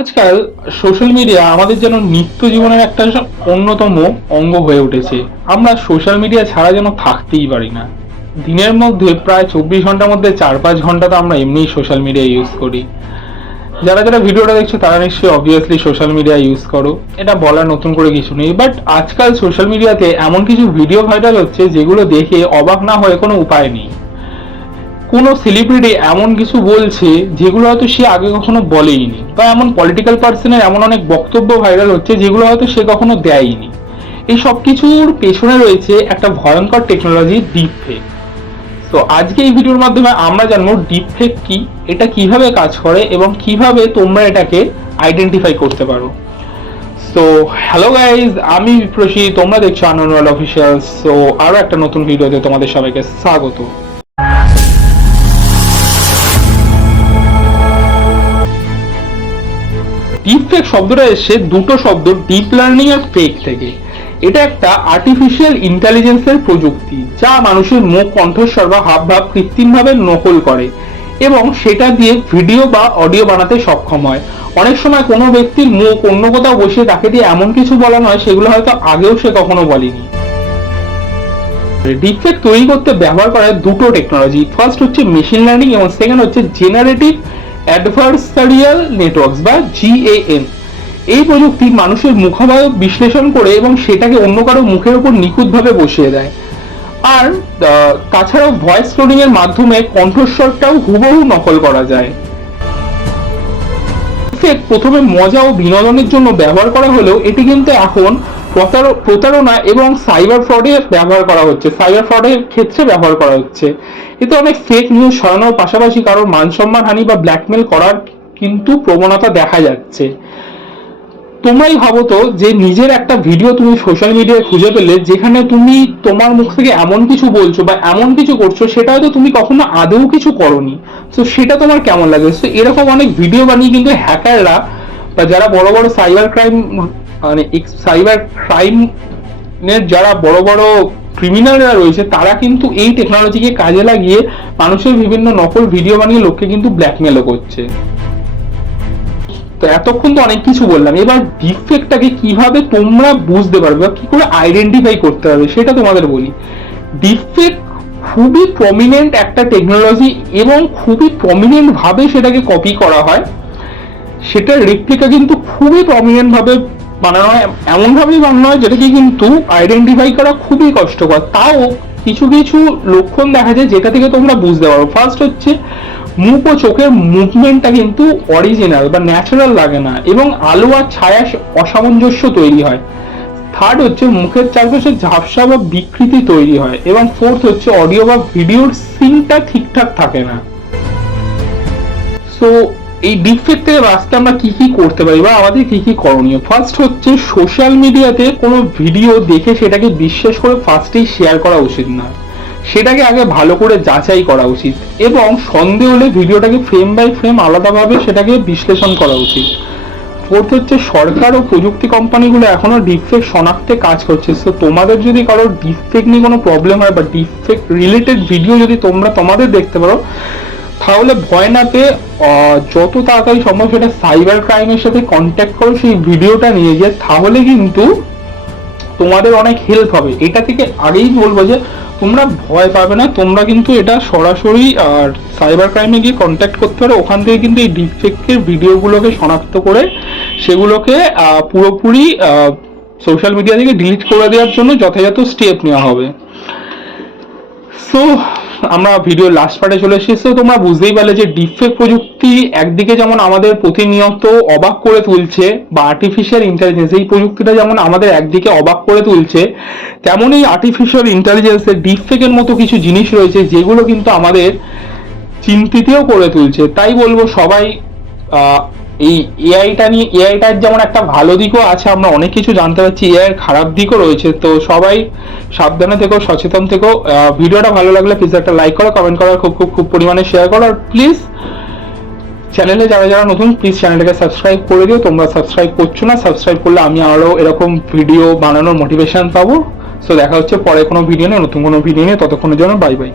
আজকাল social media আমাদের যেন নিত্য জীবনের একটা অন্যতম অঙ্গ হয়ে উঠেছে। আমরা সোশ্যাল মিডিয়া ছাড়া যেন থাকতেই পারি না। দিনের মধ্যে প্রায় 24 ঘন্টার মধ্যে 4-5 ঘন্টা তো আমরা এমনিই সোশ্যাল মিডিয়া ইউজ করি। যারা যারা ভিডিওটা দেখছো তারা নিশ্চয়ই অবভিয়াসলি সোশ্যাল মিডিয়া ইউজ করো, এটা বলার নতুন করে কিছু নেই। বাট আজকাল সোশ্যাল মিডিয়াতে এমন কিছু ভিডিও ভাইরাল হচ্ছে যেগুলো দেখে অবাক না হয়ে কোনো উপায় নেই। কোনো সেলিব্রিটি এমন কিছু বলছে যেগুলো হয়তো সে আগে কখনো বলেইনি, বা এমন পলিটিক্যাল পার্সনের এমন অনেক বক্তব্য ভাইরাল হচ্ছে যেগুলো হয়তো সে কখনো দেয়নি। এই সব কিছুর পেছনে রয়েছে একটা ভয়ঙ্কর টেকনোলজি, ডিপ ফেক। তো আজকে এই ভিডিওর মাধ্যমে আমরা জানবো ডিপ ফেক কি, এটা কিভাবে কাজ করে এবং কিভাবে তোমরা এটাকে আইডেন্টিফাই করতে পারো। সো হ্যালো গাইজ, আমি বিপ্রসী, তোমরা দেখছো আনন ওয়ার্ল্ড অফিসিয়াল। সো আরো একটা নতুন ভিডিওতে তোমাদের সবাইকে স্বাগত। ডিপ ফেক শব্দটা এসে দুটো শব্দ, ডিপ লার্নিং আর ফেক থেকে। এটা একটা আর্টিফিশিয়াল ইন্টেলিজেন্সের প্রযুক্তি যা মানুষের মুখ, কণ্ঠস্বর বা হাবভাব কৃত্রিমভাবে নকল করে এবং সেটা দিয়ে ভিডিও বা অডিও বানাতে সক্ষম হয়। অনেক সময় কোনো ব্যক্তির মুখ অন্য কোথাও বসিয়ে তাকে দিয়ে এমন কিছু বলানো হয় সেগুলো হয়তো আগেও সে কখনো বলেনি। ডিপফেক তৈরি করতে ব্যবহার করা হয় দুটো টেকনোলজি। ফার্স্ট হচ্ছে মেশিন লার্নিং এবং সেকেন্ড হচ্ছে জেনারেটিভ অ্যাডভার্সারিয়াল নেটওয়ার্কস বা জিএএন। এই প্রযুক্তি মানুষের মুখাবয়ব বিশ্লেষণ করে এবং সেটাকে অন্য কারো মুখের উপর নিখুঁতভাবে বসিয়ে দেয়। আর তাছাড়াও ভয়েস ক্লোনিং এর মাধ্যমে কণ্ঠস্বরটাও হুবহু নকল করা যায়। প্রথমে মজা ও বিনোদনের জন্য ব্যবহার করা হলেও এটি কিন্তু এখন প্রতারণা এবং সাইবার ফ্রডে ব্যবহার করা হচ্ছে, সাইবার ফ্রডের ক্ষেত্রে ব্যবহার করা হচ্ছে। এতে অনেক ফেক নিউজ ছড়ানোর পাশাপাশি কারোর মান সম্মান হানি বা ব্ল্যাকমেল করার কিন্তু প্রবণতা দেখা যাচ্ছে। তোমরাই ভাবো তো, যে নিজের একটা ভিডিও তুমি সোশ্যাল মিডিয়ায় খুঁজে পেলে যেখানে তুমি তোমার মুখ থেকে এমন কিছু বলছো বা এমন কিছু করছো সেটা হয়তো তুমি কখনো আদৌ কিছু করোনি, তো সেটা তোমার কেমন লাগে? তো এরকম অনেক ভিডিও বানিয়ে কিন্তু হ্যাকাররা বা যারা বড় বড় সাইবার ক্রাইম মানে সাইবার ক্রাইমের যারা বড় বড় ক্রিমিনালরা রয়েছে তারা কিন্তু এই টেকনোলজিকে কাজে লাগিয়ে মানুষের বিভিন্ন নকল ভিডিও বানিয়ে লোককে কিন্তু ব্ল্যাকমেলও করছে। তো এতক্ষণ তো অনেক কিছু বললাম, এবার ডিফেক্টটাকে কিভাবে তোমরা বুঝতে পারবে বা কি করে আইডেন্টিফাই করতে হবে সেটা তোমাদের বলি। ডিফেক্ট খুবই প্রমিনেন্ট একটা টেকনোলজি এবং খুবই প্রমিনেন্ট ভাবে সেটাকে কপি করা হয়। সেটার রেপ্লিকা কিন্তু খুবই প্রমিনেন্ট ভাবে বানানো হয়, এমন ভাবেই বানানো হয় যেটাকে কিন্তু আইডেন্টিফাই করা খুবই কষ্টকর। তাও কিছু কিছু লক্ষণ দেখা যায় যেটা থেকে তোমরা বুঝতে পারো। ফার্স্ট হচ্ছে মুখ ও চোখের মুভমেন্টটা কিন্তু অরিজিনাল বা ন্যাচারাল লাগে না এবং আলো আর ছায়া অসামঞ্জস্য তৈরি হয়। থার্ড হচ্ছে মুখের চারপাশে ঝাপসা বা বিকৃতি তৈরি হয় এবং ফোর্থ হচ্ছে অডিও বা ভিডিওর সিনটা ঠিকঠাক থাকে না। সো এই ডিপফেক থেকে বাঁচতে আমরা কি কি করতে পারি বা আমাদের কি কি করণীয়? ফার্স্ট হচ্ছে সোশ্যাল মিডিয়াতে কোনো ভিডিও দেখে সেটাকে বিশ্বাস করে ফার্স্টেই শেয়ার করা উচিত না, সেটাকে আগে ভালো করে যাচাই করা উচিত এবং সন্দেহ হলে ভিডিওটাকে ফ্রেম বাই ফ্রেম আলাদাভাবে সেটাকে বিশ্লেষণ করা উচিত। ফোর্থ হচ্ছে সরকার ও প্রযুক্তি কোম্পানিগুলো এখনো ডিপফেক শনাক্তে কাজ করছে। তো তোমাদের যদি কারো ডিপফেক নিয়ে কোনো প্রবলেম হয় বা ডিপফেক রিলেটেড ভিডিও যদি তোমরা তোমাদের দেখতে পারো তাহলে ভয় না পেয়ে যত তাড়াতাড়ি সম্ভব সেটা সাইবার ক্রাইমের সাথে কন্ট্যাক্ট করো সেই ভিডিওটা নিয়ে গিয়ে, তাহলে কিন্তু তোমাদের অনেক হেল্প হবে। এটা থেকে আগেই বলবো যে তোমরা ভয় পাবে না, তোমরা কিন্তু এটা সরাসরি আর সাইবার ক্রাইমে গিয়ে কন্ট্যাক্ট করতে পারো। ওখান থেকে কিন্তু এই ডিপফেকের ভিডিওগুলোকে শনাক্ত করে সেগুলোকে পুরোপুরি সোশ্যাল মিডিয়া থেকে ডিলিট করে দেওয়ার জন্য যথাযথ স্টেপ নেওয়া হবে। সো আমরা ভিডিও লাস্ট পার্টে চলে এসেছি। তোমরা বুঝতেই পারলে যে ডিপফেক প্রযুক্তি একদিকে যেমন আমাদের প্রতিনিয়ত অবাক করে তুলছে, বা আর্টিফিশিয়াল ইন্টেলিজেন্স এই প্রযুক্তিটা যেমন আমাদের একদিকে অবাক করে তুলছে, তেমন এই আর্টিফিশিয়াল ইন্টেলিজেন্সের ডিপফেকের মতো কিছু জিনিস রয়েছে যেগুলো কিন্তু আমাদের চিন্তিতও করে তুলছে। তাই বলবো সবাই এই এআইটা নিয়ে, এআইটার যেমন একটা ভালো দিকও আছে, আমরা অনেক কিছু জানতে পারছি, এআইয়ের খারাপ দিকও রয়েছে। তো সবাই সাবধানে থেকো, সচেতন থেকো। ভিডিওটা ভালো লাগলে প্লিজ একটা লাইক করো, কমেন্ট করো, খুব খুব খুব পরিমাণে শেয়ার করো। আর প্লিজ চ্যানেলে যারা যারা নতুন প্লিজ চ্যানেলটাকে সাবস্ক্রাইব করে দিও। তোমরা সাবস্ক্রাইব করছো না, সাবস্ক্রাইব করলে আমি আরও এরকম ভিডিও বানানোর মোটিভেশন পাবো। সো দেখা হচ্ছে পরে কোনো ভিডিও নিয়ে, নতুন কোনো ভিডিও নিয়ে। ততক্ষণের জন্য বাই বাই।